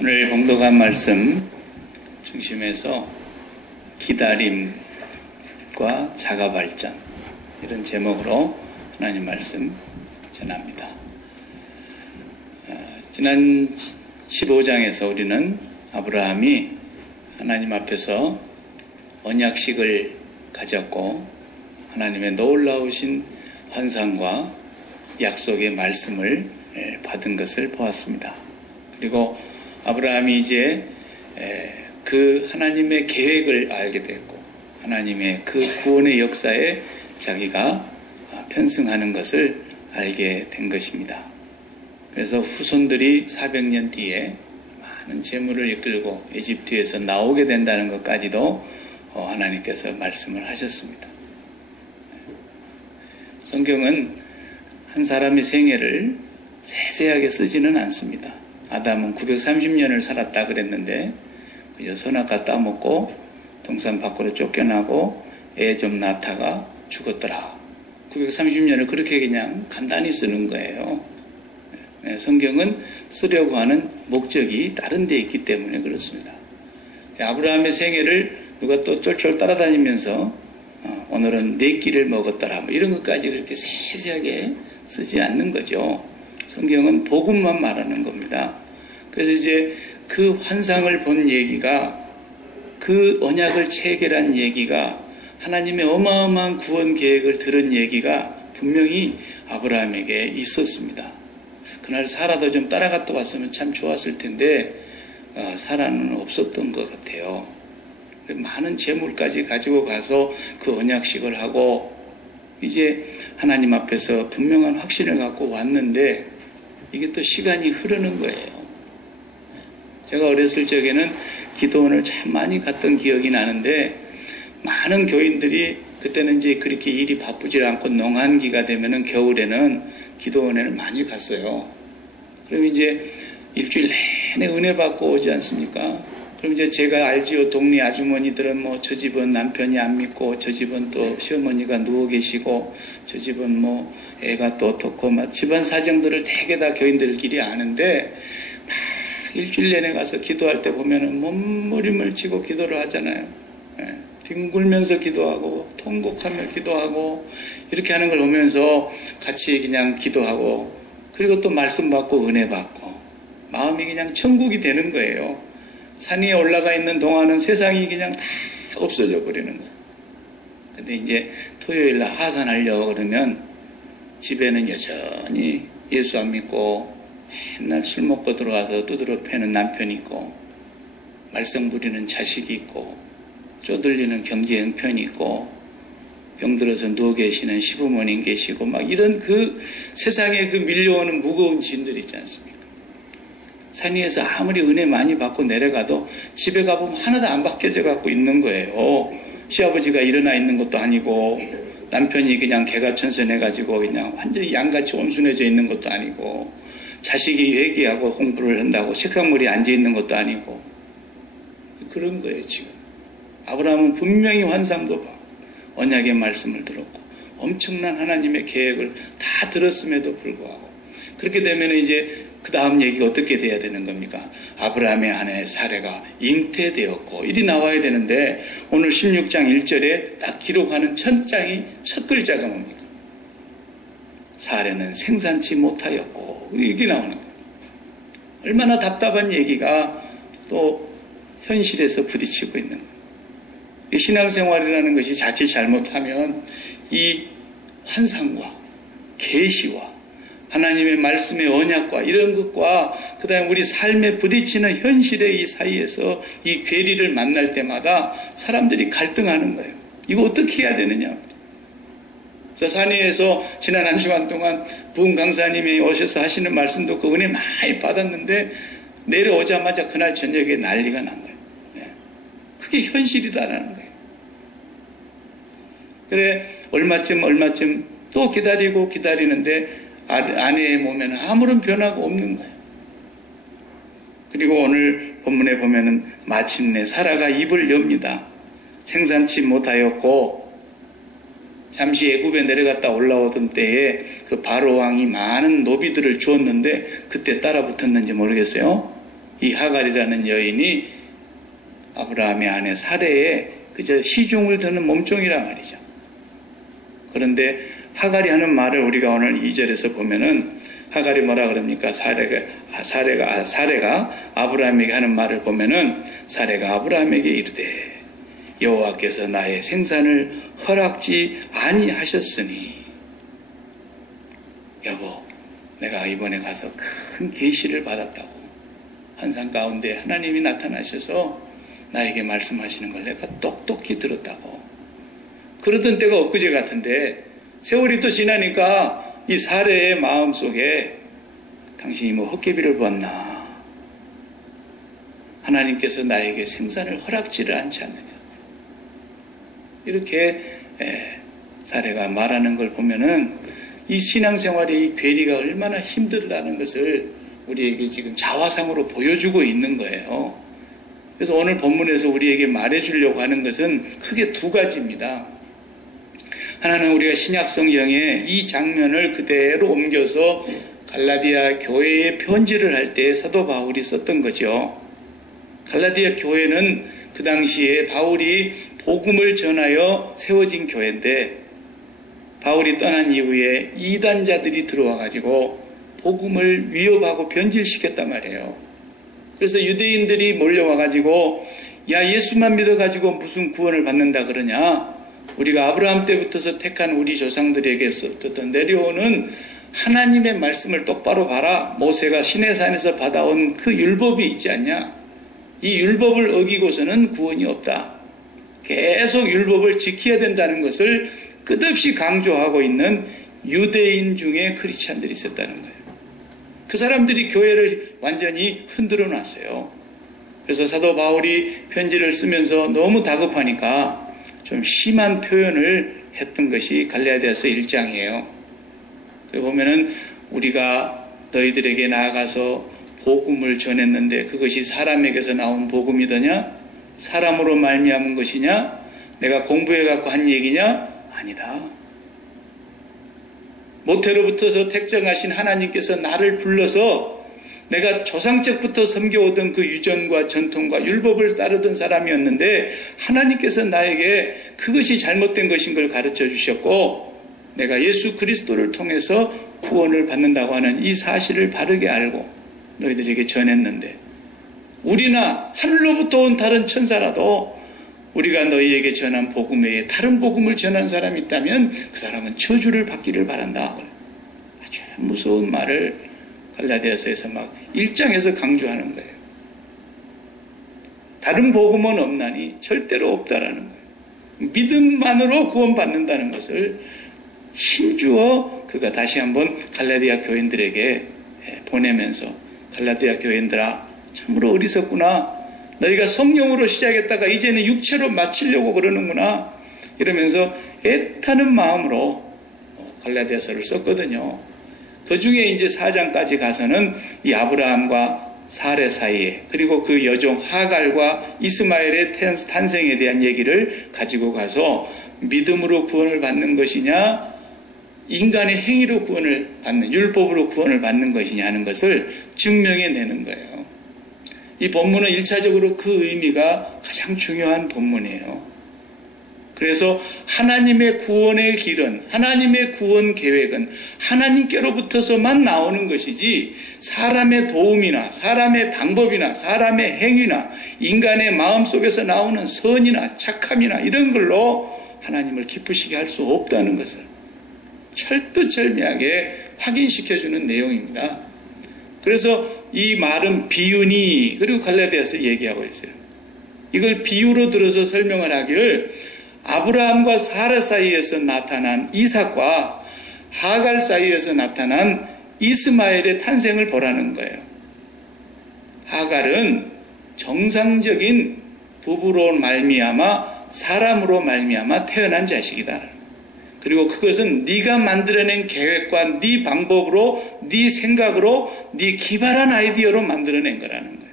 오늘 봉독한 말씀 중심에서 기다림과 자가발전 이런 제목으로 하나님 말씀 전합니다. 지난 15장에서 우리는 아브라함이 하나님 앞에서 언약식을 가졌고 하나님의 놀라우신 환상과 약속의 말씀을 받은 것을 보았습니다. 그리고 아브라함이 이제 그 하나님의 계획을 알게 됐고 하나님의 그 구원의 역사에 자기가 편승하는 것을 알게 된 것입니다. 그래서 후손들이 400년 뒤에 많은 재물을 이끌고 에집트에서 나오게 된다는 것까지도 하나님께서 말씀을 하셨습니다. 성경은 한 사람의 생애를 세세하게 쓰지는 않습니다. 아담은 930년을 살았다 그랬는데 그저 선악과 따먹고 동산 밖으로 쫓겨나고 애 좀 낳다가 죽었더라. 930년을 그렇게 그냥 간단히 쓰는 거예요. 성경은 쓰려고 하는 목적이 다른 데 있기 때문에 그렇습니다. 아브라함의 생애를 누가 또 쫄쫄 따라다니면서 오늘은 네 끼를 먹었더라 이런 것까지 그렇게 세세하게 쓰지 않는 거죠. 성경은 복음만 말하는 겁니다. 그래서 이제 그 환상을 본 얘기가 그 언약을 체결한 얘기가 하나님의 어마어마한 구원 계획을 들은 얘기가 분명히 아브라함에게 있었습니다. 그날 사라도 좀 따라갔다 왔으면 참 좋았을 텐데 사라는 없었던 것 같아요. 많은 재물까지 가지고 가서 그 언약식을 하고 이제 하나님 앞에서 분명한 확신을 갖고 왔는데 이게 또 시간이 흐르는 거예요. 제가 어렸을 적에는 기도원을 참 많이 갔던 기억이 나는데 많은 교인들이 그때는 이제 그렇게 일이 바쁘지 않고 농한기가 되면은 겨울에는 기도원에는 많이 갔어요. 그럼 이제 일주일 내내 은혜 받고 오지 않습니까? 그럼 이제 제가 알지요. 동네 아주머니들은 뭐 저 집은 남편이 안 믿고 저 집은 또 시어머니가 누워 계시고 저 집은 뭐 애가 또 어떻고 막 집안 사정들을 되게 다 교인들끼리 아는데 막 일주일 내내 가서 기도할 때 보면은 몸부림을 치고 기도를 하잖아요. 뒹굴면서 기도하고 통곡하며 기도하고 이렇게 하는 걸 보면서 같이 그냥 기도하고 그리고 또 말씀 받고 은혜 받고 마음이 그냥 천국이 되는 거예요. 산 위에 올라가 있는 동안은 세상이 그냥 다 없어져 버리는 거예요. 근데 이제 토요일날 하산하려고 그러면 집에는 여전히 예수 안 믿고 맨날 술 먹고 들어와서 두드러 패는 남편이 있고 말썽 부리는 자식이 있고 쪼들리는 경제 형편이 있고 병들어서 누워 계시는 시부모님 계시고 막 이런 그 세상에 그 밀려오는 무거운 짐들 있지 않습니까? 산 위에서 아무리 은혜 많이 받고 내려가도 집에 가보면 하나도 안 바뀌어져 갖고 있는 거예요. 시아버지가 일어나 있는 것도 아니고 남편이 그냥 개가천선해가지고 그냥 완전히 양같이 온순해져 있는 것도 아니고 자식이 회개하고 공부를 한다고 책상머리에 앉아있는 것도 아니고 그런 거예요 지금. 아브라함은 분명히 환상도 받고 언약의 말씀을 들었고 엄청난 하나님의 계획을 다 들었음에도 불구하고 그렇게 되면 이제 그 다음 얘기가 어떻게 돼야 되는 겁니까? 아브라함의 아내 사레가 잉태되었고 일이 나와야 되는데 오늘 16장 1절에 딱 기록하는 첫 장이 첫 글자가 뭡니까? 사레는 생산치 못하였고 이게 나오는 거예요. 얼마나 답답한 얘기가 또 현실에서 부딪히고 있는 거예요. 이 신앙생활이라는 것이 자칫 잘못하면 이 환상과 계시와 하나님의 말씀의 언약과 이런 것과 그 다음에 우리 삶에 부딪히는 현실의 이 사이에서 이 괴리를 만날 때마다 사람들이 갈등하는 거예요. 이거 어떻게 해야 되느냐. 저 산 위에서 지난 한 주간 동안 부흥 강사님이 오셔서 하시는 말씀 듣고 은혜 많이 받았는데 내려오자마자 그날 저녁에 난리가 난 거예요. 그게 현실이다라는 거예요. 그래 얼마쯤 또 기다리고 기다리는데 아내의 몸에는 아무런 변화가 없는 거예요. 그리고 오늘 본문에 보면은 마침내 사라가 입을 엽니다. 생산치 못하였고 잠시 애굽에 내려갔다 올라오던 때에 그 바로 왕이 많은 노비들을 주었는데 그때 따라 붙었는지 모르겠어요. 이 하갈이라는 여인이 아브라함의 아내 사레에 그저 시중을 드는 몸종이란 말이죠. 그런데 하갈이 하는 말을 우리가 오늘 2절에서 보면은 하갈이 뭐라 그럽니까? 사레가 아브라함에게 하는 말을 보면은 사레가 아브라함에게 이르되 여호와께서 나의 생산을 허락지 아니하셨으니 여보, 내가 이번에 가서 큰 계시를 받았다고. 환상 가운데 하나님이 나타나셔서 나에게 말씀하시는 걸 내가 똑똑히 들었다고. 그러던 때가 엊그제 같은데 세월이 또 지나니까 이 사례의 마음속에 당신이 뭐 헛개비를 보았나? 하나님께서 나에게 생산을 허락지를 않지 않느냐? 이렇게 사례가 말하는 걸 보면은 이 신앙생활의 이 괴리가 얼마나 힘들다는 것을 우리에게 지금 자화상으로 보여주고 있는 거예요. 그래서 오늘 본문에서 우리에게 말해주려고 하는 것은 크게 두 가지입니다. 하나는 우리가 신약 성경에 이 장면을 그대로 옮겨서 갈라디아 교회에 편지를 할 때 사도 바울이 썼던 거죠. 갈라디아 교회는 그 당시에 바울이 복음을 전하여 세워진 교회인데 바울이 떠난 이후에 이단자들이 들어와가지고 복음을 위협하고 변질시켰단 말이에요. 그래서 유대인들이 몰려와가지고 야, 예수만 믿어가지고 무슨 구원을 받는다 그러냐? 우리가 아브라함 때부터서 택한 우리 조상들에게서 내려오는 하나님의 말씀을 똑바로 봐라. 모세가 시내산에서 받아온 그 율법이 있지 않냐? 이 율법을 어기고서는 구원이 없다. 계속 율법을 지켜야 된다는 것을 끝없이 강조하고 있는 유대인 중에 크리스찬들이 있었다는 거예요. 그 사람들이 교회를 완전히 흔들어 놨어요. 그래서 사도 바울이 편지를 쓰면서 너무 다급하니까 좀 심한 표현을 했던 것이 갈라디아서 1장이에요. 그 보면은 우리가 너희들에게 나아가서 복음을 전했는데 그것이 사람에게서 나온 복음이더냐? 사람으로 말미암은 것이냐? 내가 공부해 갖고 한 얘기냐? 아니다. 모태로부터서 택정하신 하나님께서 나를 불러서 내가 조상적부터 섬겨오던 그 유전과 전통과 율법을 따르던 사람이었는데 하나님께서 나에게 그것이 잘못된 것인 걸 가르쳐 주셨고 내가 예수 그리스도를 통해서 구원을 받는다고 하는 이 사실을 바르게 알고 너희들에게 전했는데 우리나 하늘로부터 온 다른 천사라도 우리가 너희에게 전한 복음 외에 다른 복음을 전한 사람이 있다면 그 사람은 저주를 받기를 바란다. 아주 무서운 말을 갈라디아서에서 막 1장에서 강조하는 거예요. 다른 복음은 없나니 절대로 없다라는 거예요. 믿음만으로 구원받는다는 것을 힘주어 그가 다시 한번 갈라디아 교인들에게 보내면서 갈라디아 교인들아 참으로 어리석구나. 너희가 성령으로 시작했다가 이제는 육체로 마치려고 그러는구나. 이러면서 애타는 마음으로 갈라디아서를 썼거든요. 그 중에 이제 4장까지 가서는 이 아브라함과 사레 사이에 그리고 그 여종 하갈과 이스마엘의 탄생에 대한 얘기를 가지고 가서 믿음으로 구원을 받는 것이냐 인간의 행위로 구원을 받는 율법으로 구원을 받는 것이냐 하는 것을 증명해내는 거예요. 이 본문은 1차적으로 그 의미가 가장 중요한 본문이에요. 그래서 하나님의 구원의 길은 하나님의 구원 계획은 하나님께로부터서만 나오는 것이지 사람의 도움이나 사람의 방법이나 사람의 행위나 인간의 마음속에서 나오는 선이나 착함이나 이런 걸로 하나님을 기쁘시게 할 수 없다는 것을 철두철미하게 확인시켜주는 내용입니다. 그래서 이 말은 비유니 그리고 갈라디아서 얘기하고 있어요. 이걸 비유로 들어서 설명을 하기를 아브라함과 사라 사이에서 나타난 이삭과 하갈 사이에서 나타난 이스마엘의 탄생을 보라는 거예요. 하갈은 정상적인 부부로 말미암아 사람으로 말미암아 태어난 자식이다. 그리고 그것은 네가 만들어낸 계획과 네 방법으로 네 생각으로 네 기발한 아이디어로 만들어낸 거라는 거예요.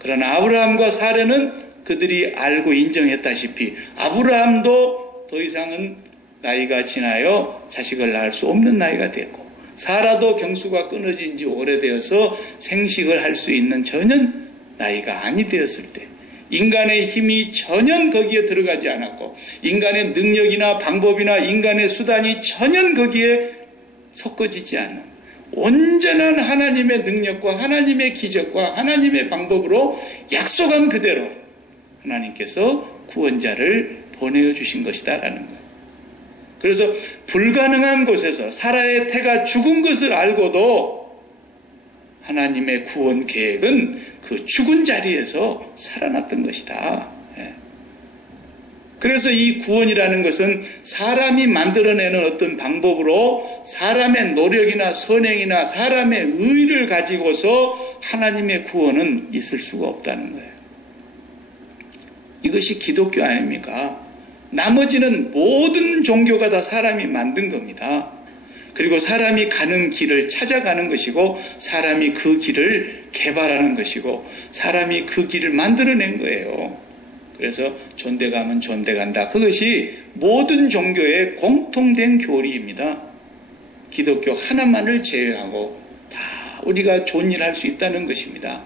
그러나 아브라함과 사라는 그들이 알고 인정했다시피 아브라함도 더 이상은 나이가 지나여 자식을 낳을 수 없는 나이가 됐고 사라도 경수가 끊어진 지 오래되어서 생식을 할 수 있는 전혀 나이가 아니 되었을 때, 인간의 힘이 전혀 거기에 들어가지 않았고 인간의 능력이나 방법이나 인간의 수단이 전혀 거기에 섞어지지 않는 온전한 하나님의 능력과 하나님의 기적과 하나님의 방법으로 약속한 그대로 하나님께서 구원자를 보내어 주신 것이다라는 거예요. 그래서 불가능한 곳에서 사라의 태가 죽은 것을 알고도 하나님의 구원 계획은 그 죽은 자리에서 살아났던 것이다. 그래서 이 구원이라는 것은 사람이 만들어내는 어떤 방법으로 사람의 노력이나 선행이나 사람의 의를 가지고서 하나님의 구원은 있을 수가 없다는 거예요. 이것이 기독교 아닙니까? 나머지는 모든 종교가 다 사람이 만든 겁니다. 그리고 사람이 가는 길을 찾아가는 것이고 사람이 그 길을 개발하는 것이고 사람이 그 길을 만들어낸 거예요. 그래서 존대감은 존대간다. 그것이 모든 종교의 공통된 교리입니다. 기독교 하나만을 제외하고 다 우리가 좋은 일 할 수 있다는 것입니다.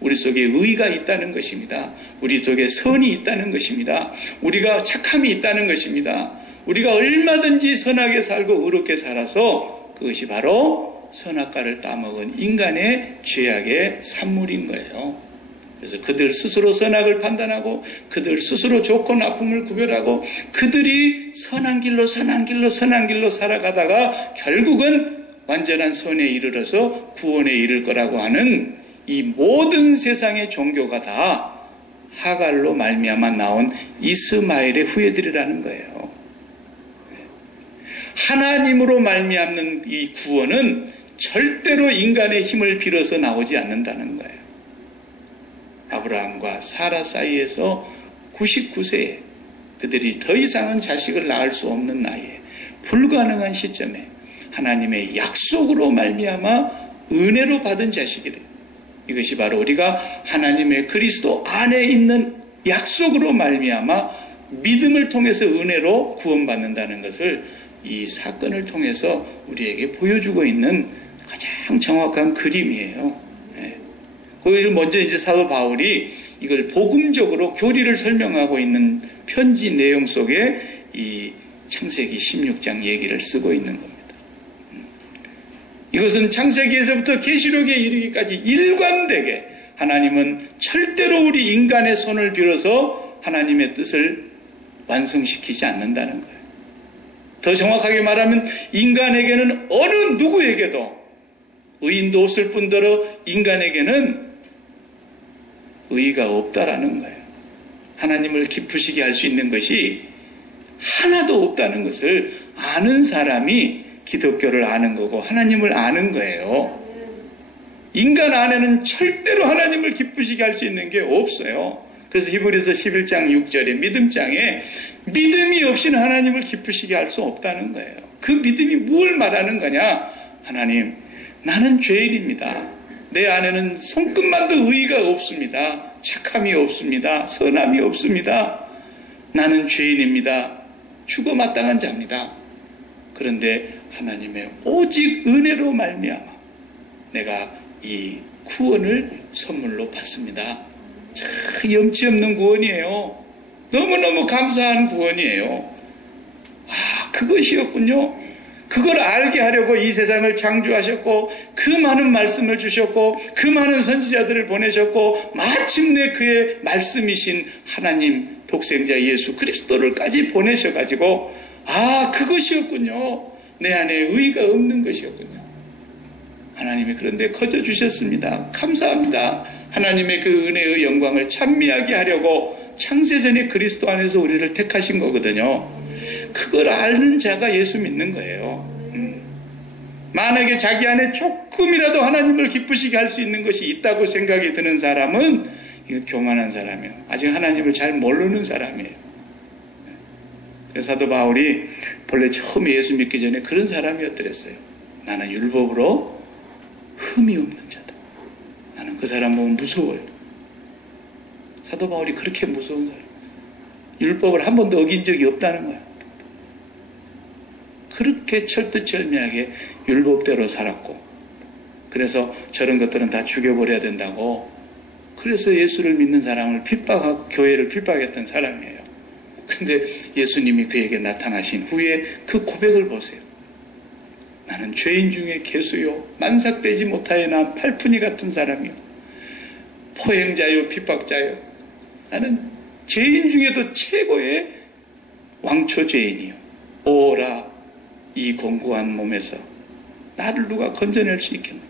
우리 속에 의가 있다는 것입니다. 우리 속에 선이 있다는 것입니다. 우리가 착함이 있다는 것입니다. 우리가 얼마든지 선하게 살고 의롭게 살아서 그것이 바로 선악과를 따먹은 인간의 죄악의 산물인 거예요. 그래서 그들 스스로 선악을 판단하고 그들 스스로 좋고 나쁨을 구별하고 그들이 선한 길로 살아가다가 결국은 완전한 선에 이르러서 구원에 이를 거라고 하는 이 모든 세상의 종교가 다 하갈로 말미암아 나온 이스마엘의 후예들이라는 거예요. 하나님으로 말미암는 이 구원은 절대로 인간의 힘을 빌어서 나오지 않는다는 거예요. 아브라함과 사라 사이에서 99세에 그들이 더 이상은 자식을 낳을 수 없는 나이에 불가능한 시점에 하나님의 약속으로 말미암아 은혜로 받은 자식이 돼요. 이것이 바로 우리가 하나님의 그리스도 안에 있는 약속으로 말미암아 믿음을 통해서 은혜로 구원받는다는 것을 이 사건을 통해서 우리에게 보여주고 있는 가장 정확한 그림이에요. 거기를 먼저 이제 사도 바울이 이걸 복음적으로 교리를 설명하고 있는 편지 내용 속에 이 창세기 16장 얘기를 쓰고 있는 겁니다. 이것은 창세기에서부터 계시록에 이르기까지 일관되게 하나님은 절대로 우리 인간의 손을 빌어서 하나님의 뜻을 완성시키지 않는다는 거예요. 더 정확하게 말하면 인간에게는 어느 누구에게도 의인도 없을 뿐더러 인간에게는 의의가 없다라는 거예요. 하나님을 기쁘시게 할 수 있는 것이 하나도 없다는 것을 아는 사람이 기독교를 아는 거고 하나님을 아는 거예요. 인간 안에는 절대로 하나님을 기쁘시게 할 수 있는 게 없어요. 그래서 히브리서 11장 6절에 믿음장에 믿음이 없이는 하나님을 기쁘시게 할 수 없다는 거예요. 그 믿음이 뭘 말하는 거냐? 하나님, 나는 죄인입니다. 내 안에는 손끝만도 의의가 없습니다. 착함이 없습니다. 선함이 없습니다. 나는 죄인입니다. 죽어 마땅한 자입니다. 그런데 하나님의 오직 은혜로 말미암아 내가 이 구원을 선물로 받습니다. 참 염치 없는 구원이에요. 너무너무 감사한 구원이에요. 아, 그것이었군요. 그걸 알게 하려고 이 세상을 창조하셨고 그 많은 말씀을 주셨고 그 많은 선지자들을 보내셨고 마침내 그의 말씀이신 하나님 독생자 예수 그리스도를까지 보내셔가지고 아, 그것이었군요. 내 안에 의의가 없는 것이었군요. 하나님이 그런데 거저주셨습니다. 감사합니다. 하나님의 그 은혜의 영광을 찬미하게 하려고 창세전에 그리스도 안에서 우리를 택하신 거거든요. 그걸 아는 자가 예수 믿는 거예요. 만약에 자기 안에 조금이라도 하나님을 기쁘시게 할 수 있는 것이 있다고 생각이 드는 사람은 이거 교만한 사람이에요. 아직 하나님을 잘 모르는 사람이에요. 사도 바울이 본래 처음에 예수 믿기 전에 그런 사람이었더랬어요. 나는 율법으로 흠이 없는 자다. 나는 그 사람 보면 무서워요. 사도 바울이 그렇게 무서운 사람. 율법을 한 번도 어긴 적이 없다는 거야. 그렇게 철두철미하게 율법대로 살았고, 그래서 저런 것들은 다 죽여버려야 된다고, 그래서 예수를 믿는 사람을 핍박하고 교회를 핍박했던 사람이에요. 근데 예수님이 그에게 나타나신 후에 그 고백을 보세요. 나는 죄인 중에 개수요, 만삭되지 못하여 난 팔푼이 같은 사람이요, 포행자요, 핍박자요, 나는 죄인 중에도 최고의 왕초 죄인이요, 오라 이 공고한 몸에서 나를 누가 건져낼 수 있겠나.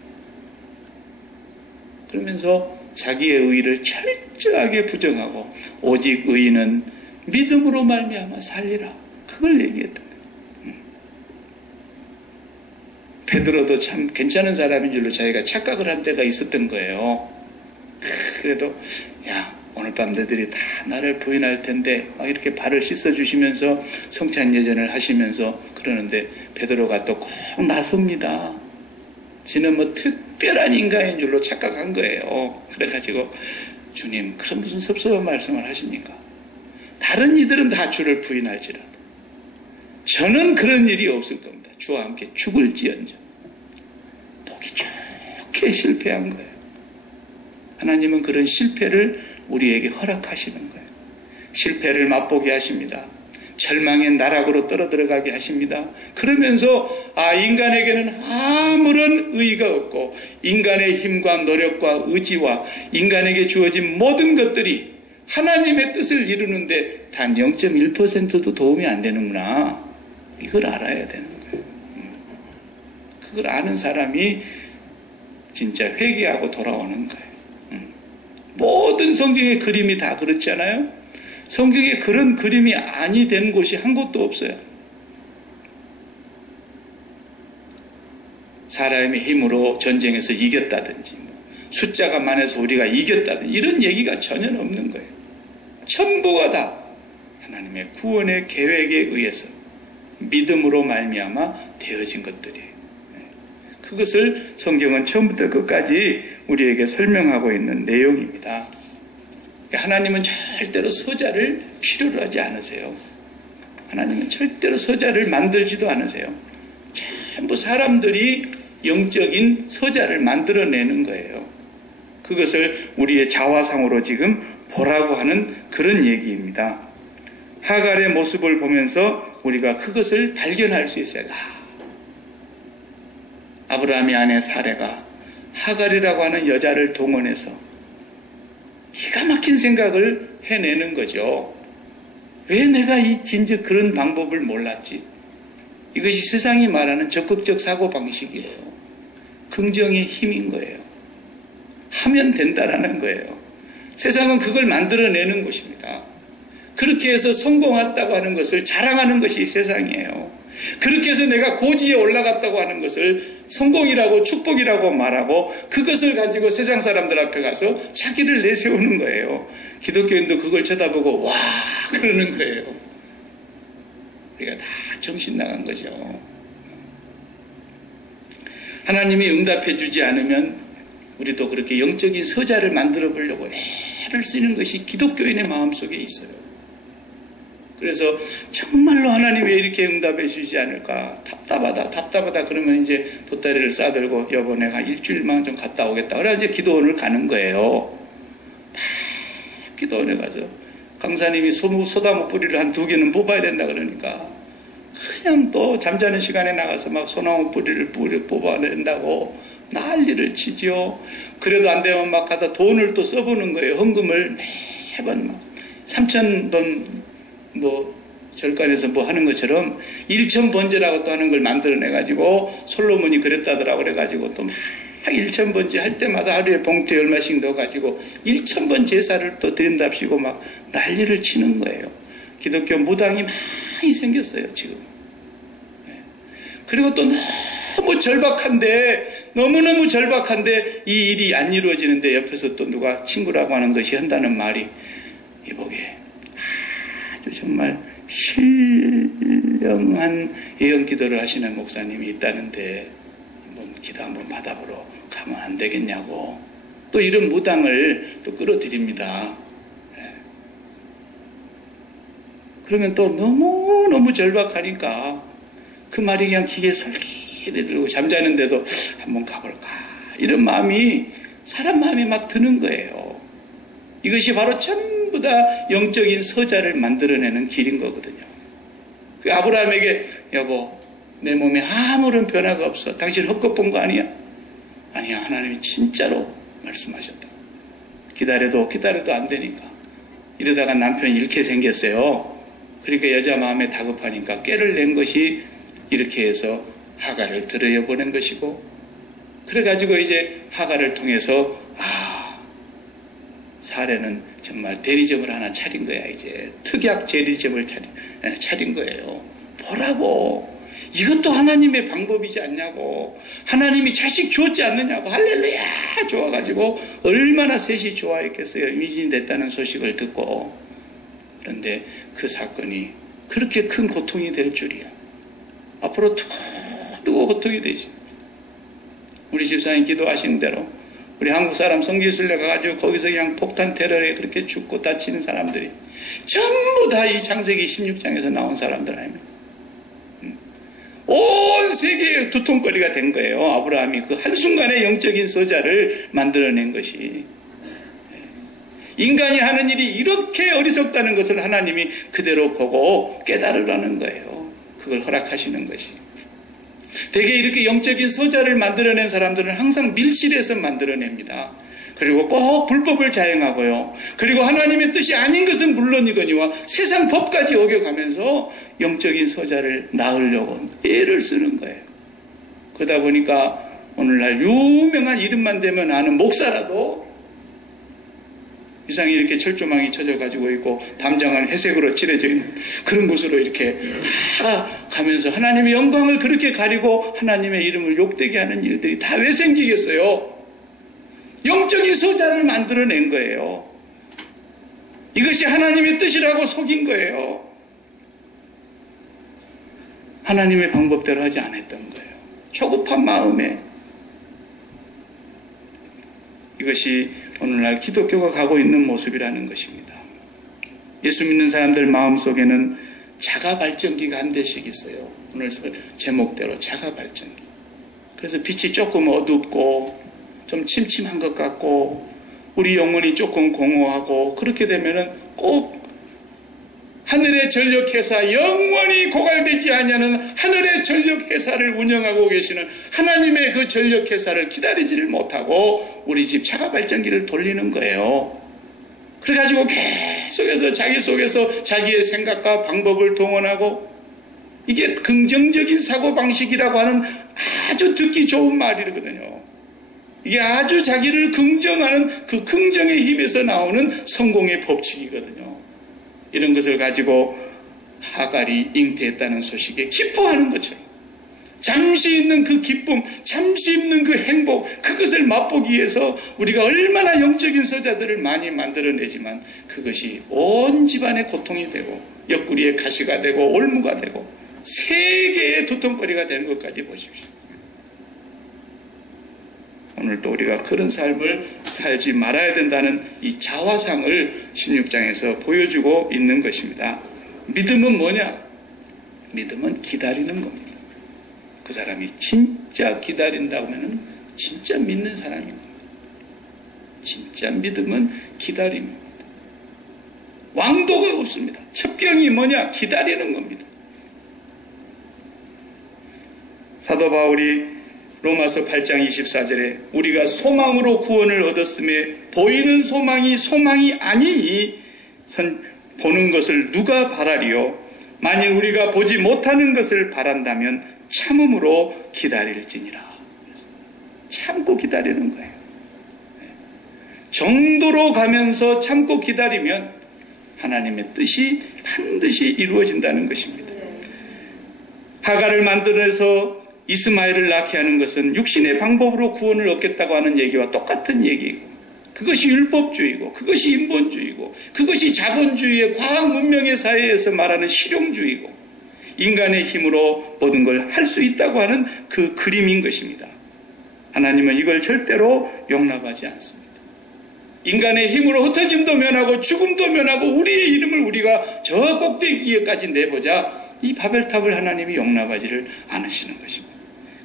그러면서 자기의 의의를 철저하게 부정하고 오직 의인은 믿음으로 말미암아 살리라, 그걸 얘기했던 거예요. 베드로도 참 괜찮은 사람인 줄로 자기가 착각을 한 때가 있었던 거예요. 그래도 야, 오늘 밤 너희들이 다 나를 부인할 텐데 막 이렇게 발을 씻어주시면서 성찬 예전을 하시면서 그러는데 베드로가 또 꼭 나섭니다. 지는 뭐 특별한 인간인 줄로 착각한 거예요. 그래가지고 주님, 그런 무슨 섭섭한 말씀을 하십니까? 다른 이들은 다 주를 부인할지라도 저는 그런 일이 없을 겁니다. 주와 함께 죽을지언정. 보기 좋게 실패한 거예요. 하나님은 그런 실패를 우리에게 허락하시는 거예요. 실패를 맛보게 하십니다. 절망의 나락으로 떨어들어가게 하십니다. 그러면서 인간에게는 아무런 의의가 없고 인간의 힘과 노력과 의지와 인간에게 주어진 모든 것들이 하나님의 뜻을 이루는데 단 0.1%도 도움이 안 되는구나. 이걸 알아야 되는 거예요. 그걸 아는 사람이 진짜 회개하고 돌아오는 거예요. 모든 성경의 그림이 다 그렇지 않아요? 성경에 그런 그림이 아니 된 곳이 한 곳도 없어요. 사람의 힘으로 전쟁에서 이겼다든지 숫자가 많아서 우리가 이겼다든지 이런 얘기가 전혀 없는 거예요. 전부가 다 하나님의 구원의 계획에 의해서 믿음으로 말미암아 되어진 것들이에요. 그것을 성경은 처음부터 끝까지 우리에게 설명하고 있는 내용입니다. 하나님은 절대로 서자를 필요로 하지 않으세요. 하나님은 절대로 서자를 만들지도 않으세요. 전부 사람들이 영적인 서자를 만들어내는 거예요. 그것을 우리의 자화상으로 지금 보라고 하는 그런 얘기입니다. 하갈의 모습을 보면서 우리가 그것을 발견할 수 있어요. 아브라함의 아내 사레가 하갈이라고 하는 여자를 동원해서 기가 막힌 생각을 해내는 거죠. 왜 내가 이 진즉 그런 방법을 몰랐지? 이것이 세상이 말하는 적극적 사고방식이에요. 긍정의 힘인 거예요. 하면 된다라는 거예요. 세상은 그걸 만들어내는 것입니다. 그렇게 해서 성공했다고 하는 것을 자랑하는 것이 세상이에요. 그렇게 해서 내가 고지에 올라갔다고 하는 것을 성공이라고 축복이라고 말하고 그것을 가지고 세상 사람들 앞에 가서 자기를 내세우는 거예요. 기독교인도 그걸 쳐다보고 와 그러는 거예요. 우리가 다 정신 나간 거죠. 하나님이 응답해 주지 않으면 우리도 그렇게 영적인 서자를 만들어 보려고 애를 쓰는 것이 기독교인의 마음속에 있어요. 그래서 정말로 하나님 왜 이렇게 응답해 주지 않을까? 답답하다. 그러면 이제 보따리를 싸들고 여보 내가 일주일만 좀 갔다 오겠다. 그래 이제 기도원을 가는 거예요. 막 기도원에 가서 강사님이 소나무 뿌리를 한 2개는 뽑아야 된다 그러니까 그냥 또 잠자는 시간에 나가서 막 소나무 뿌리를 뽑아낸다고 난리를 치지요. 그래도 안 되면 막 가다 돈을 또 써보는 거예요. 헌금을 매번 막 3,000번 절간에서 하는 것처럼 1,000번제라고 또 하는 걸 만들어내가지고 솔로몬이 그랬다더라고 그래가지고 또 막 1,000번제 할 때마다 하루에 봉투에 얼마씩 넣어가지고 1,000번 제사를 또 드린답시고 막 난리를 치는 거예요. 기독교 무당이 많이 생겼어요 지금. 그리고 또 너무너무 절박한데 이 일이 안 이루어지는데 옆에서 또 누가 친구라고 하는 것이 한다는 말이 이보게 아주 정말 신령한 예언 기도를 하시는 목사님이 있다는데 한번 기도 한번 받아보러 가면 안 되겠냐고 또 이런 무당을 또 끌어들입니다. 그러면 또 너무너무 절박하니까 그 말이 그냥 귀에 솔깃 들고 잠자는데도 한번 가볼까 이런 마음이 사람 마음이 막 드는 거예요. 이것이 바로 전부 다 영적인 서자를 만들어내는 길인 거거든요. 그 아브라함에게 여보 내 몸에 아무런 변화가 없어. 당신 헛것 본 거 아니야? 아니야. 하나님이 진짜로 말씀하셨다. 기다려도 안 되니까. 이러다가 남편이 잃게 생겼어요. 그러니까 여자 마음에 다급하니까 꾀를 낸 것이 이렇게 해서 하갈을 들여보낸 것이고 그래가지고 이제 하갈을 통해서 사례는 정말 대리점을 하나 차린 거야. 이제 특약 대리점을 차린 거예요. 보라고. 이것도 하나님의 방법이지 않냐고. 하나님이 자식 주었지 않느냐고. 할렐루야 좋아가지고 얼마나 셋이 좋아했겠어요. 임신됐다는 소식을 듣고. 그런데 그 사건이 그렇게 큰 고통이 될 줄이야. 앞으로 두고 고통이 되지. 우리 집사님 기도하신 대로 우리 한국 사람 성지순례 가가지고 거기서 그냥 폭탄 테러에 그렇게 죽고 다치는 사람들이 전부 다 이 창세기 16장에서 나온 사람들 아닙니까? 온 세계의 두통거리가 된 거예요. 아브라함이 그 한순간에 영적인 서자를 만들어낸 것이. 인간이 하는 일이 이렇게 어리석다는 것을 하나님이 그대로 보고 깨달으라는 거예요. 그걸 허락하시는 것이. 대개 이렇게 영적인 서자를 만들어낸 사람들은 항상 밀실에서 만들어냅니다. 그리고 꼭 불법을 자행하고요. 그리고 하나님의 뜻이 아닌 것은 물론이거니와 세상 법까지 어겨가면서 영적인 서자를 낳으려고 애를 쓰는 거예요. 그러다 보니까 오늘날 유명한 이름만 대면 아는 목사라도 이상이 이렇게 철조망이 쳐져가지고 있고 담장은 회색으로 칠해져 있는 그런 곳으로 이렇게 다 가면서 하나님의 영광을 그렇게 가리고 하나님의 이름을 욕되게 하는 일들이 다 왜 생기겠어요? 영적인 서자를 만들어낸 거예요. 이것이 하나님의 뜻이라고 속인 거예요. 하나님의 방법대로 하지 않았던 거예요. 초급한 마음에. 이것이 오늘날 기독교가 가고 있는 모습이라는 것입니다. 예수 믿는 사람들 마음속에는 자가 발전기가 한 대씩 있어요. 오늘 제목대로 자가 발전기. 그래서 빛이 조금 어둡고 좀 침침한 것 같고 우리 영혼이 조금 공허하고 그렇게 되면은 꼭 하늘의 전력회사 영원히 고갈되지 않냐는 하늘의 전력회사를 운영하고 계시는 하나님의 그 전력회사를 기다리지를 못하고 우리 집 자가발전기를 돌리는 거예요. 그래가지고 계속해서 자기 속에서 자기의 생각과 방법을 동원하고 이게 긍정적인 사고방식이라고 하는 아주 듣기 좋은 말이거든요. 이게 아주 자기를 긍정하는 그 긍정의 힘에서 나오는 성공의 법칙이거든요. 이런 것을 가지고 하갈이 잉태했다는 소식에 기뻐하는 거죠. 잠시 있는 그 기쁨, 잠시 있는 그 행복, 그것을 맛보기 위해서 우리가 얼마나 영적인 서자들을 많이 만들어내지만 그것이 온 집안의 고통이 되고 옆구리에 가시가 되고 올무가 되고 세계의 두통거리가 되는 것까지 보십시오. 오늘 또 우리가 그런 삶을 살지 말아야 된다는 이 자화상을 16장에서 보여주고 있는 것입니다. 믿음은 뭐냐? 믿음은 기다리는 겁니다. 그 사람이 진짜 기다린다고 하면 진짜 믿는 사람입니다. 진짜 믿음은 기다림입니다. 왕도가 없습니다. 첩경이 뭐냐? 기다리는 겁니다. 사도 바울이 로마서 8장 24절에 우리가 소망으로 구원을 얻었음에 보이는 소망이 소망이 아니니 보는 것을 누가 바라리요? 만일 우리가 보지 못하는 것을 바란다면 참음으로 기다릴지니라. 참고 기다리는 거예요. 정도로 가면서 참고 기다리면 하나님의 뜻이 반드시 이루어진다는 것입니다. 하갈을 만들어서 이스마엘을 낳게 하는 것은 육신의 방법으로 구원을 얻겠다고 하는 얘기와 똑같은 얘기이고 그것이 율법주의고 그것이 인본주의고 그것이 자본주의의 과학 문명의 사회에서 말하는 실용주의고 인간의 힘으로 모든 걸 할 수 있다고 하는 그 그림인 것입니다. 하나님은 이걸 절대로 용납하지 않습니다. 인간의 힘으로 흩어짐도 면하고 죽음도 면하고 우리의 이름을 우리가 저 꼭대기에까지 내보자 이 바벨탑을 하나님이 용납하지를 않으시는 것입니다.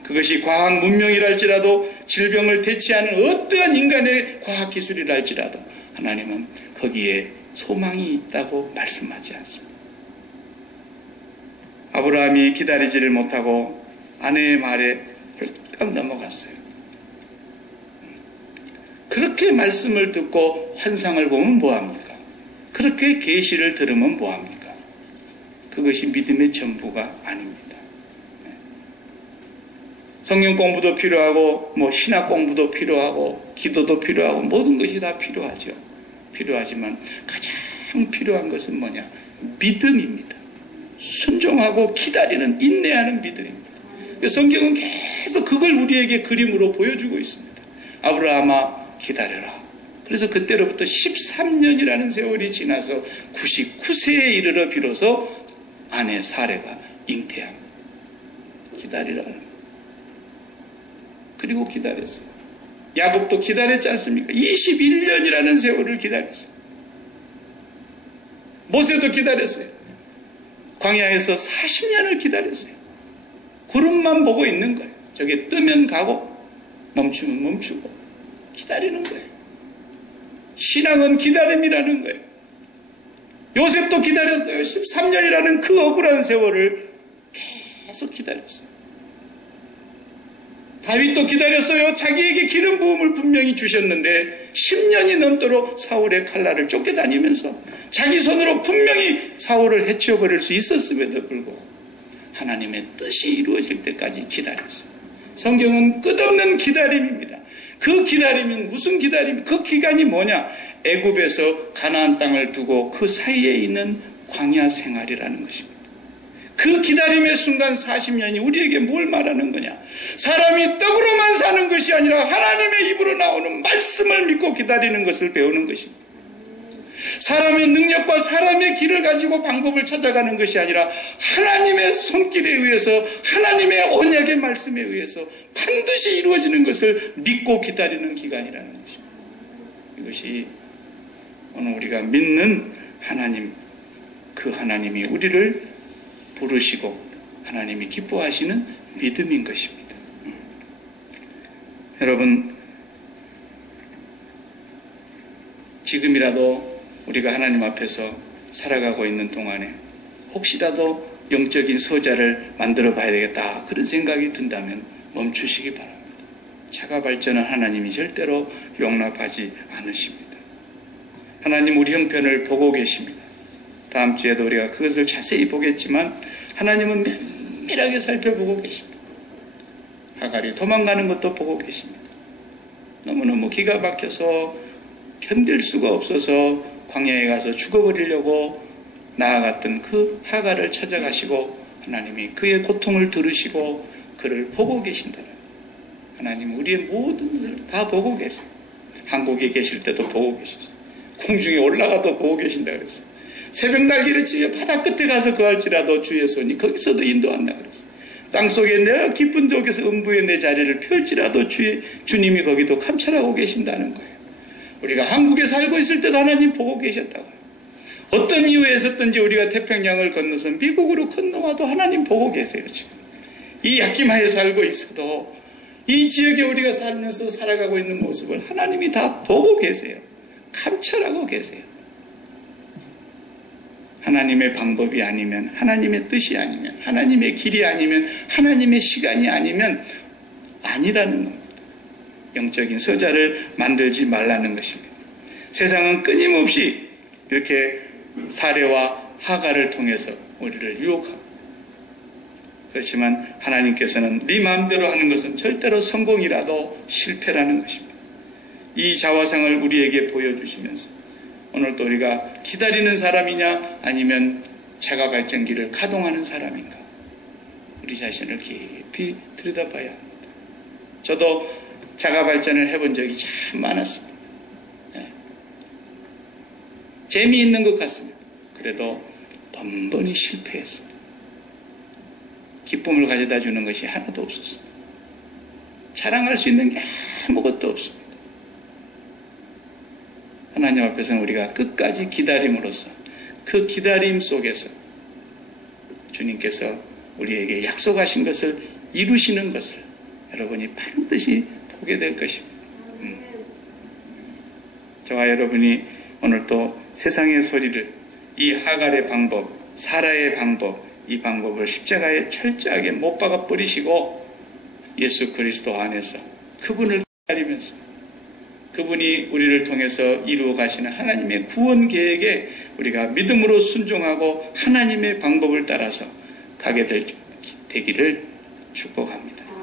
그것이 과학 문명이랄지라도 질병을 대체하는 어떠한 인간의 과학기술이랄지라도 하나님은 거기에 소망이 있다고 말씀하지 않습니다. 아브라함이 기다리지를 못하고 아내의 말에 홀딱 넘어갔어요. 그렇게 말씀을 듣고 환상을 보면 뭐합니까? 그렇게 계시를 들으면 뭐합니까? 그것이 믿음의 전부가 아닙니다. 성경 공부도 필요하고 신학 공부도 필요하고 기도도 필요하고 모든 것이 다 필요하죠. 필요하지만 가장 필요한 것은 뭐냐? 믿음입니다. 순종하고 기다리는 인내하는 믿음입니다. 성경은 계속 그걸 우리에게 그림으로 보여주고 있습니다. 아브라함아 기다려라. 그래서 그때로부터 13년이라는 세월이 지나서 99세에 이르러 비로소 아내 사레가 잉태합니다. 기다리라. 그리고 기다렸어요. 야곱도 기다렸지 않습니까? 21년이라는 세월을 기다렸어요. 모세도 기다렸어요. 광야에서 40년을 기다렸어요. 구름만 보고 있는 거예요. 저게 뜨면 가고 멈추면 멈추고 기다리는 거예요. 신앙은 기다림이라는 거예요. 요셉도 기다렸어요. 13년이라는 그 억울한 세월을 계속 기다렸어요. 다윗도 기다렸어요. 자기에게 기름 부음을 분명히 주셨는데 10년이 넘도록 사울의 칼날을 쫓겨다니면서 자기 손으로 분명히 사울을 해치워버릴 수 있었음에도 불구하고 하나님의 뜻이 이루어질 때까지 기다렸어요. 성경은 끝없는 기다림입니다. 그 기다림은 무슨 기다림? 그 기간이 뭐냐? 애굽에서 가나안 땅을 두고 그 사이에 있는 광야 생활이라는 것입니다. 그 기다림의 순간 40년이 우리에게 뭘 말하는 거냐? 사람이 떡으로만 사는 것이 아니라 하나님의 입으로 나오는 말씀을 믿고 기다리는 것을 배우는 것입니다. 사람의 능력과 사람의 길을 가지고 방법을 찾아가는 것이 아니라 하나님의 손길에 의해서 하나님의 언약의 말씀에 의해서 반드시 이루어지는 것을 믿고 기다리는 기간이라는 것입니다. 이것이 오늘 우리가 믿는 하나님, 그 하나님이 우리를 부르시고 하나님이 기뻐하시는 믿음인 것입니다. 여러분, 지금이라도 우리가 하나님 앞에서 살아가고 있는 동안에 혹시라도 영적인 소자를 만들어 봐야 되겠다 그런 생각이 든다면 멈추시기 바랍니다. 자가 발전은 하나님이 절대로 용납하지 않으십니다. 하나님 우리 형편을 보고 계십니다. 다음 주에도 우리가 그것을 자세히 보겠지만 하나님은 면밀하게 살펴보고 계십니다. 하갈이 도망가는 것도 보고 계십니다. 너무너무 기가 막혀서 견딜 수가 없어서 광야에 가서 죽어버리려고 나아갔던 그 하갈을 찾아가시고 하나님이 그의 고통을 들으시고 그를 보고 계신다는 하나님은 우리의 모든 것을 다 보고 계세요. 한국에 계실 때도 보고 계셨어요. 공중에 올라가도 보고 계신다 그랬어요. 새벽 날개를 치며 바다 끝에 가서 거할지라도 주의 손이 거기서도 인도한다 그랬어요. 땅속에 내 깊은 쪽에서 음부에 내 자리를 펼지라도 주님이 거기도 감찰하고 계신다는 거예요. 우리가 한국에 살고 있을 때도 하나님 보고 계셨다고. 어떤 이유에 있었든지 우리가 태평양을 건너서 미국으로 건너와도 하나님 보고 계세요. 지금 이 야키마에 살고 있어도 이 지역에 우리가 살면서 살아가고 있는 모습을 하나님이 다 보고 계세요. 감찰하고 계세요. 하나님의 방법이 아니면, 하나님의 뜻이 아니면, 하나님의 길이 아니면, 하나님의 시간이 아니면 아니라는 겁니다. 영적인 서자를 만들지 말라는 것입니다. 세상은 끊임없이 이렇게 사례와 하갈을 통해서 우리를 유혹합니다. 그렇지만 하나님께서는 네 마음대로 하는 것은 절대로 성공이라도 실패라는 것입니다. 이 자화상을 우리에게 보여주시면서 오늘도 우리가 기다리는 사람이냐 아니면 자가 발전기를 가동하는 사람인가 우리 자신을 깊이 들여다봐야 합니다. 저도 자가 발전을 해본 적이 참 많았습니다. 네. 재미있는 것 같습니다. 그래도 번번이 실패했습니다. 기쁨을 가져다 주는 것이 하나도 없었습니다. 자랑할 수 있는 게 아무것도 없습니다. 하나님 앞에서는 우리가 끝까지 기다림으로써 그 기다림 속에서 주님께서 우리에게 약속하신 것을 이루시는 것을 여러분이 반드시 보게 될 것입니다. 저와 여러분이 오늘 또 세상의 소리를, 이 하갈의 방법, 사라의 방법, 이 방법을 십자가에 철저하게 못 박아 버리시고 예수 그리스도 안에서 그분을 기다리면서 그분이 우리를 통해서 이루어 가시는 하나님의 구원 계획에 우리가 믿음으로 순종하고 하나님의 방법을 따라서 가게 되기를 축복합니다.